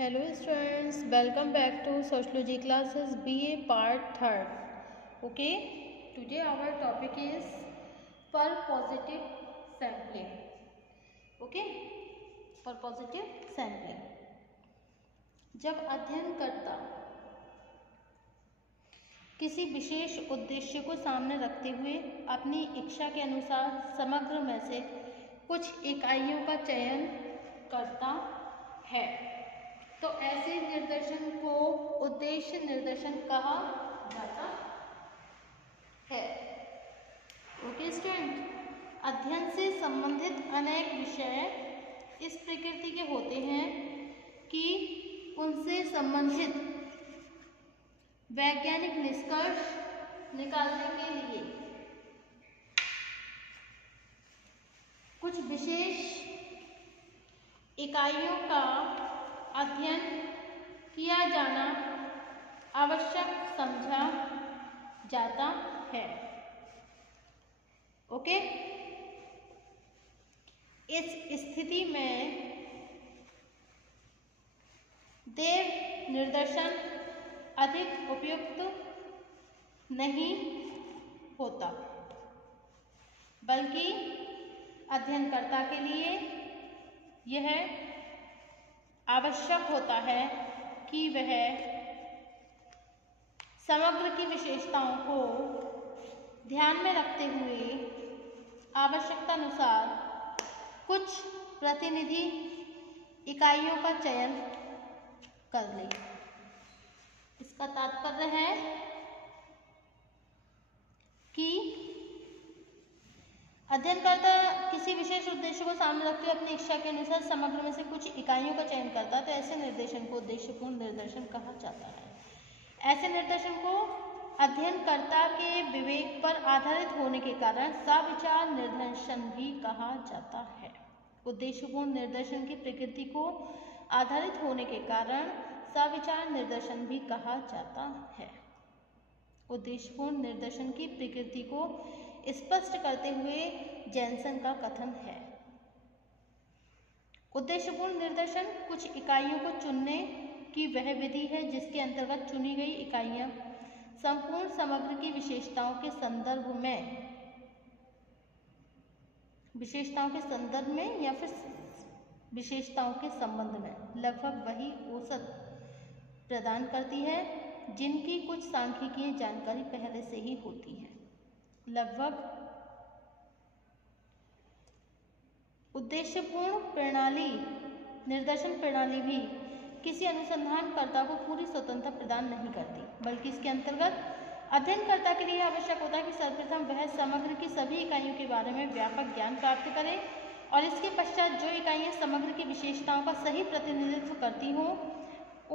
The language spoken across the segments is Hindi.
Hello students, welcome back to Sociology classes BA part 3rd. Okay, today our topic is purposive sampling. Okay, purposive sampling. जब अध्ययनकर्ता किसी विशेष उद्देश्य को सामने रखते हुए अपनी इच्छा के अनुसार समग्र में से कुछ इकाइयों का चयन करता है तो ऐसे निर्देशन को उद्देश्य निर्देशन कहा जाता है। ओके स्टूडेंट, अध्ययन से संबंधित अनेक विषय इस प्रकृति के होते हैं कि उनसे संबंधित वैज्ञानिक निष्कर्ष निकालने के लिए कुछ विशेष इकाइयों का अध्ययन किया जाना आवश्यक समझा जाता है। ओके, इस स्थिति में देव निर्देशन अधिक उपयुक्त नहीं होता, बल्कि अध्ययनकर्ता के लिए यह आवश्यक होता है कि वह समग्र की विशेषताओं को ध्यान में रखते हुए आवश्यकतानुसार कुछ प्रतिनिधि इकाइयों का चयन कर ले। इसका तात्पर्य है कि अध्ययनकर्ता किसी विशेष उद्देश्य को सामने रखते हुए अपनी इच्छा के अनुसार समग्र में से कुछ इकाइयों का चयन करता है तो ऐसे निर्देशन को उद्देश्यपूर्ण निर्देशन कहा जाता है। ऐसे निर्देशन को अध्ययनकर्ता के विवेक पर आधारित होने के कारण सविचार निर्देशन भी कहा जाता है। उद्देश्यपूर्ण निर्देशन की प्रकृति को आधारित होने के कारण सविचार निर्देशन भी कहा जाता है। उद्देश्यपूर्ण निर्देशन की प्रकृति को स्पष्ट करते हुए जैनसन का कथन है, उद्देश्यपूर्ण निर्देशन कुछ इकाइयों को चुनने की वह विधि है जिसके अंतर्गत चुनी गई इकाइयां संपूर्ण समग्र की विशेषताओं के संदर्भ में या फिर विशेषताओं के संबंध में लगभग वही औसत प्रदान करती है जिनकी कुछ सांख्यिकीय जानकारी पहले से ही होती है। लगभग उद्देश्यपूर्ण प्रणाली निर्देशन प्रणाली भी किसी अनुसंधानकर्ता को पूरी स्वतंत्रता प्रदान नहीं करती, बल्कि इसके अंतर्गत अध्ययनकर्ता के लिए आवश्यक होता है कि सर्वप्रथम वह समग्र की सभी इकाइयों के बारे में व्यापक ज्ञान प्राप्त करे और इसके पश्चात जो इकाइयां समग्र की विशेषताओं का सही प्रतिनिधित्व करती हों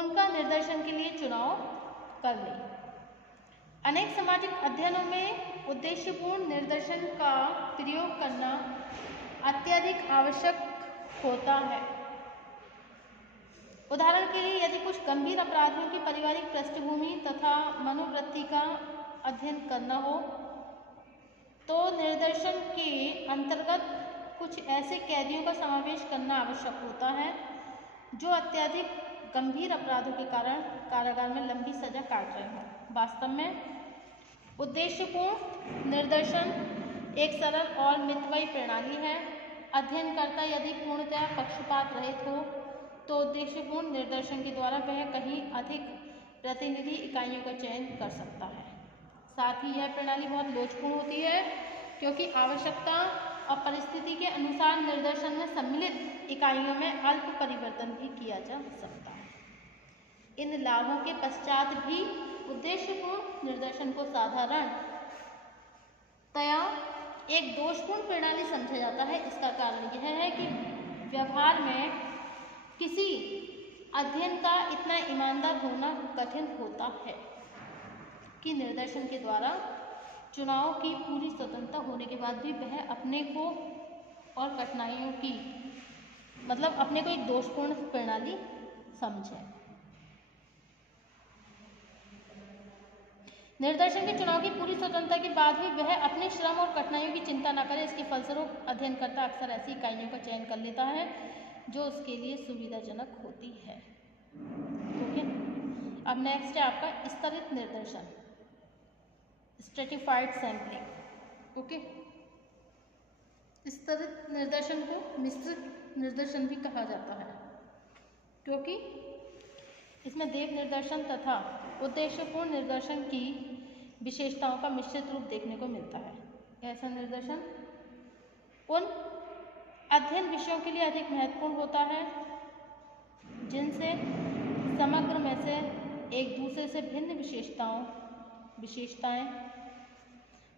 उनका निर्देशन के लिए चुनाव कर ले। अनेक सामाजिक अध्ययनों में उद्देश्यपूर्ण निर्देशन का प्रयोग करना अत्यधिक आवश्यक होता है। उदाहरण के लिए यदि कुछ गंभीर अपराधियों की पारिवारिक पृष्ठभूमि तथा मनोवृत्ति का अध्ययन करना हो तो निर्देशन के अंतर्गत कुछ ऐसे कैदियों का समावेश करना आवश्यक होता है जो अत्यधिक गंभीर अपराधों के कारण कारागार में लंबी सजा काट रहे हों। वास्तव में उद्देश्यपूर्ण निर्देशन एक सरल और मितव्ययी प्रणाली है। अध्ययनकर्ता यदि पूर्णतः पक्षपात रहित हो तो उद्देश्यपूर्ण निर्देशन के द्वारा वह कहीं अधिक प्रतिनिधि इकाइयों का चयन कर सकता है। साथ ही यह प्रणाली बहुत लोचपूर्ण होती है क्योंकि आवश्यकता और परिस्थिति के अनुसार निर्देशन में सम्मिलित इकाइयों में अल्प परिवर्तन भी किया जा सकता है। इन लाभों के पश्चात भी उद्देश्यपूर्ण निर्देशन को साधारणतया एक दोषपूर्ण प्रणाली समझा जाता है। इसका कारण यह है कि व्यवहार में किसी अध्ययन का इतना ईमानदार होना कठिन होता है कि निर्देशन के द्वारा चुनाव की पूरी स्वतंत्रता होने के बाद भी वह अपने को और कठिनाइयों की अपने को एक दोषपूर्ण प्रणाली समझे। निर्देशन के चुनाव की पूरी स्वतंत्रता के बाद भी वह अपने श्रम और कठिनाइयों की चिंता न करे। इसके फलस्वरूप अध्ययनकर्ता अक्सर ऐसी इकाइयों का चयन कर लेता है जो उसके लिए सुविधाजनक होती है। ओके। अब नेक्स्ट है आपका स्तरित निर्देशन, स्ट्रेटिफाइड सैंपलिंग। ओके, स्तरित निर्देशन को मिश्रित निर्देशन भी कहा जाता है, क्योंकि इसमें देव निर्देशन तथा उद्देश्यपूर्ण निर्देशन की विशेषताओं का मिश्रित रूप देखने को मिलता है। ऐसा निर्देशन उन अध्ययन विषयों के लिए अधिक महत्वपूर्ण होता है जिनसे समग्र में से एक दूसरे से भिन्न विशेषताएं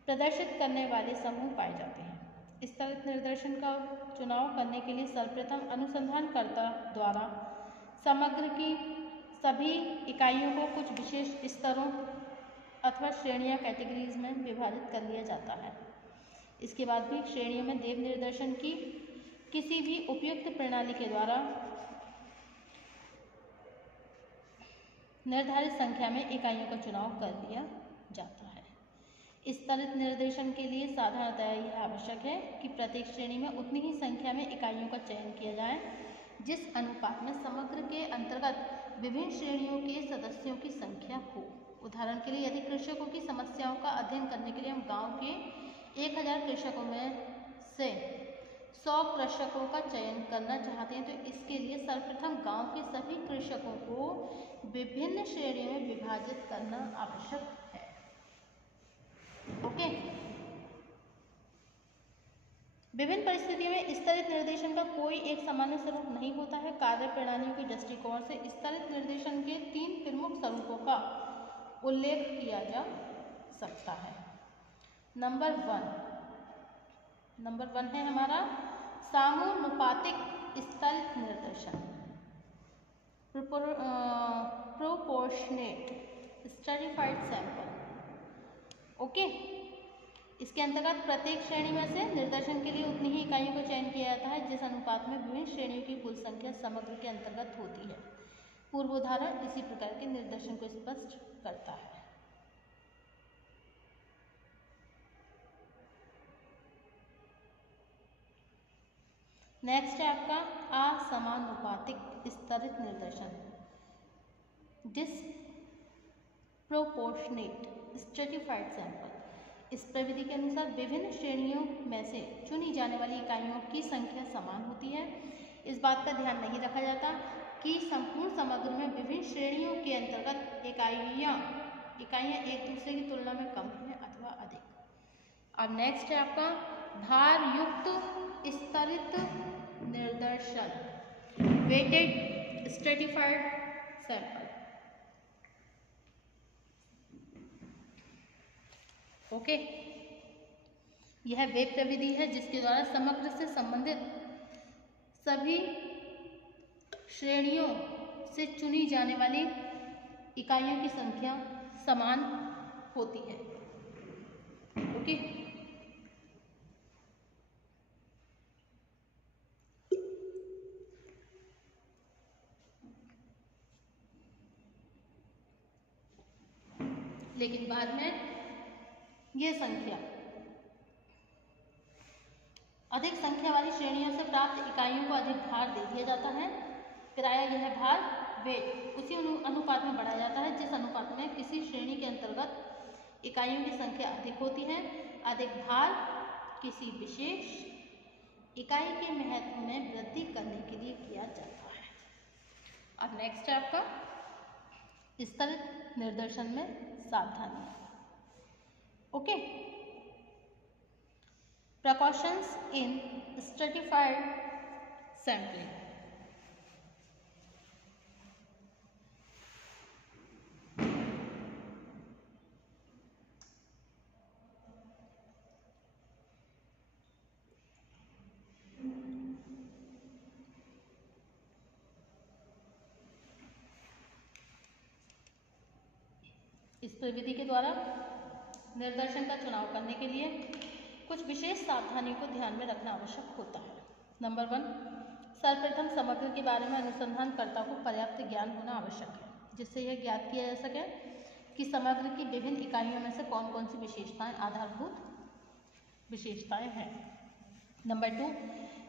प्रदर्शित करने वाले समूह पाए जाते हैं। स्तरित निर्देशन का चुनाव करने के लिए सर्वप्रथम अनुसंधानकर्ता द्वारा समग्र की सभी इकाइयों को कुछ विशेष स्तरों अथवा श्रेणियां कैटेगरीज में विभाजित कर लिया जाता है। इसके बाद भी श्रेणियों में देव निर्देशन की किसी भी उपयुक्त प्रणाली के द्वारा निर्धारित संख्या में इकाइयों का चुनाव कर लिया जाता है। स्तरित निर्देशन के लिए साधारणतः यह आवश्यक है कि प्रत्येक श्रेणी में उतनी ही संख्या में इकाइयों का चयन किया जाए जिस अनुपात में समग्र के अंतर्गत विभिन्न श्रेणियों के सदस्यों की संख्या हो। उदाहरण के लिए यदि कृषकों की समस्याओं का अध्ययन करने के लिए हम गांव के 1000 कृषकों में से 100 कृषकों का चयन करना चाहते हैं, तो इसके लिए सर्वप्रथम गांव के सभी कृषकों को विभिन्न श्रेणियों में विभाजित करना आवश्यक है। ओके, विभिन्न परिस्थितियों में स्तरित निर्देशन का कोई एक सामान्य स्वरूप नहीं होता है। कार्य प्रणालियों के दृष्टिकोण से स्तरित निर्देशन के 3 प्रमुख स्वरूपों का उल्लेख किया जा सकता है। नंबर वन है हमारा समानुपातिक स्तरित निर्देशन, प्रोपोर्शनेट स्ट्रेटिफाइड सैंपल। ओके, इसके अंतर्गत प्रत्येक श्रेणी में से निर्देशन के लिए उतनी ही इकाइयों का चयन किया जाता है जिस अनुपात में विभिन्न श्रेणियों की कुल संख्या समग्र के अंतर्गत होती है। पूर्व उदाहरण इसी प्रकार के निर्देशन को स्पष्ट करता है। नेक्स्ट है आपका असमानुपातिक स्तरित निर्देशन, डिस्प्रोपोर्शनेट स्ट्रेटिफाइड सैंपल। इस प्रविधि के अनुसार विभिन्न श्रेणियों में से चुनी जाने वाली इकाइयों की संख्या समान होती है। इस बात का ध्यान नहीं रखा जाता कि संपूर्ण समग्र में विभिन्न श्रेणियों के अंतर्गत इकाइयां एक दूसरे की तुलना में कम हैं अथवा अधिक। अब नेक्स्ट है आपका भार युक्त स्तरित निर्देशन, वेटेड स्ट्रेटिफाइड सैंपल। ओके, यह वे प्रविधि है जिसके द्वारा समग्र से संबंधित सभी श्रेणियों से चुनी जाने वाली इकाइयों की संख्या समान होती है। ओके, लेकिन बाद में ये संख्या अधिक संख्या वाली श्रेणियों से प्राप्त इकाइयों को अधिक भार दे दिया जाता है। किराया यह भार वेट उसी अनुपात में बढ़ाया जाता है जिस अनुपात में किसी श्रेणी के अंतर्गत इकाइयों की संख्या अधिक होती है। अधिक भार किसी विशेष इकाई के महत्व में वृद्धि करने के लिए किया जाता है। अब नेक्स्ट है आपका स्तरित निर्देशन में सावधानी। ओके, प्रिकॉशंस इन स्ट्रेटिफाइड सैंपलिंग। इस प्रविधि के द्वारा निर्देशन का चुनाव करने के लिए कुछ विशेष सावधानियों को ध्यान में रखना आवश्यक होता है। नंबर 1, सर्वप्रथम समग्र के बारे में अनुसंधानकर्ता को पर्याप्त ज्ञान होना आवश्यक है जिससे यह ज्ञात किया जा सके कि समग्र की विभिन्न इकाइयों में से कौन कौन सी विशेषताएं आधारभूत विशेषताएं हैं। नंबर 2,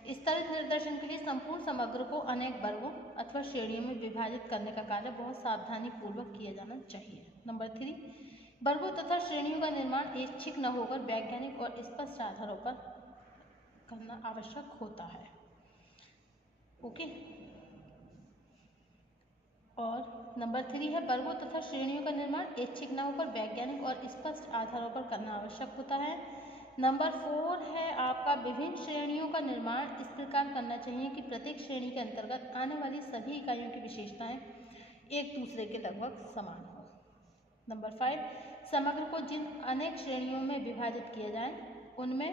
स्तरित निर्देशन के लिए संपूर्ण समग्र को अनेक वर्गों अथवा श्रेणियों में विभाजित करने का कार्य बहुत सावधानी पूर्वक किया जाना चाहिए। नंबर 3, वर्गों तथा श्रेणियों का निर्माण ऐच्छिक न होकर वैज्ञानिक और स्पष्ट आधारों पर करना आवश्यक होता है। ओके। और नंबर 3 है, वर्गों तथा श्रेणियों का निर्माण ऐच्छिक न होकर वैज्ञानिक और स्पष्ट आधारों पर करना आवश्यक होता है। नंबर 4 है आपका, विभिन्न श्रेणियों का निर्माण इस प्रकार करना चाहिए कि प्रत्येक श्रेणी के अंतर्गत आने वाली सभी इकाइयों की विशेषताएं एक दूसरे के लगभग समान हो। नंबर 5, समग्र को जिन अनेक श्रेणियों में विभाजित किया जाए उनमें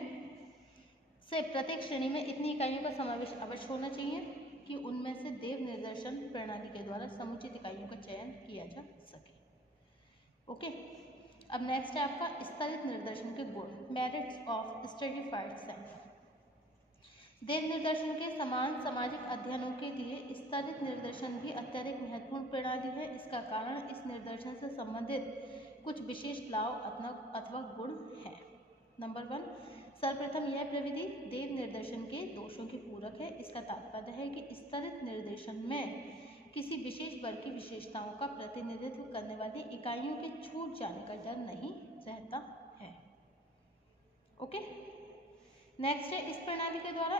से प्रत्येक श्रेणी में इतनी इकाइयों का समावेश अवश्य होना चाहिए कि उनमें से देव निर्देशन प्रणाली के द्वारा समुचित इकाइयों का चयन किया जा सके। ओके। अब नेक्स्ट है आपका स्तरित निर्देशन के गुण, मेरिट्स ऑफ स्ट्रेटिफाइड सेंटर। देव निर्देशन के समान सामाजिक अध्ययनों के लिए स्तरित निर्देशन भी अत्यधिक महत्वपूर्ण प्रणाली है। इसका कारण इस निर्देशन से संबंधित कुछ विशेष लाभ अथवा गुण है। नंबर 1, सर्वप्रथम यह प्रविधि देव निर्देशन के दोषों की पूरक है। इसका तात्पर्य है कि स्तरित निर्देशन में किसी विशेष वर्ग की विशेषताओं का प्रतिनिधित्व करने वाली इकाइयों के छूट जाने का डर नहीं रहता है। ओके। नेक्स्ट है, इस प्रणाली के द्वारा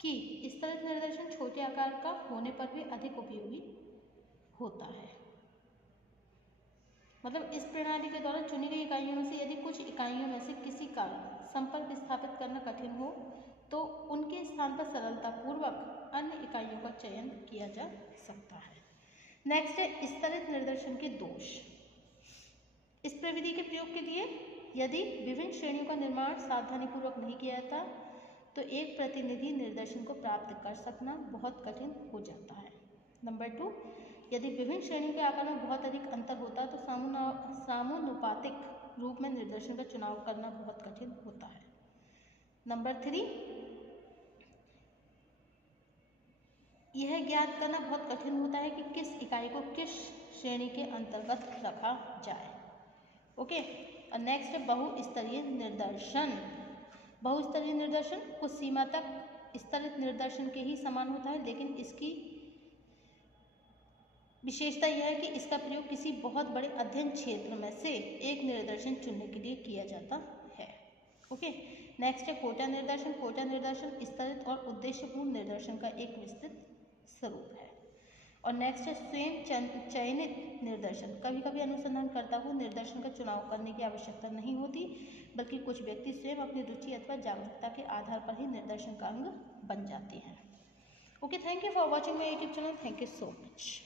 कि स्तरित निर्देशन छोटे आकार का होने पर भी अधिक उपयोगी होता है। मतलब इस प्रणाली के द्वारा चुनी गई इकाइयों में से यदि कुछ इकाइयों में से किसी का संपर्क स्थापित करना कठिन हो तो उनके स्थान पर सरलतापूर्वक अन्य इकाइयों का चयन किया जा सकता है। नेक्स्ट है, स्तरित निर्देशन के दोष। इस प्रविधि के प्रयोग के लिए यदि विभिन्न श्रेणियों का निर्माण सावधानीपूर्वक नहीं किया जाता तो एक प्रतिनिधि निर्देशन को प्राप्त कर सकना बहुत कठिन हो जाता है। नंबर 2, यदि विभिन्न श्रेणियों के आकार में बहुत अधिक अंतर होता तो समानुपातिक रूप में निर्देशन का चुनाव करना बहुत कठिन होता है। नंबर 3, यह ज्ञात करना बहुत कठिन होता है कि किस इकाई को किस श्रेणी के अंतर्गत रखा जाए। ओके। और नेक्स्ट है बहुस्तरीय निर्देशन। बहुस्तरीय निर्देशन कुछ सीमा तक स्तरित निर्देशन के ही समान होता है, लेकिन इसकी विशेषता यह है कि इसका प्रयोग किसी बहुत बड़े अध्ययन क्षेत्र में से एक निर्देशन चुनने के लिए किया जाता है। ओके। नेक्स्ट है कोटा निर्देशन। कोटा निर्देशन स्तरित और उद्देश्यपूर्ण निर्देशन का एक विस्तृत स्वरूप है। और नेक्स्ट है स्वयं चयनित निर्देशन। कभी कभी अनुसंधानकर्ता को निर्देशन का चुनाव करने की आवश्यकता नहीं होती, बल्कि कुछ व्यक्ति स्वयं अपनी रुचि अथवा जागरूकता के आधार पर ही निर्देशन का अंग बन जाते हैं। Okay, thank you for watching my YouTube channel. Thank you so much.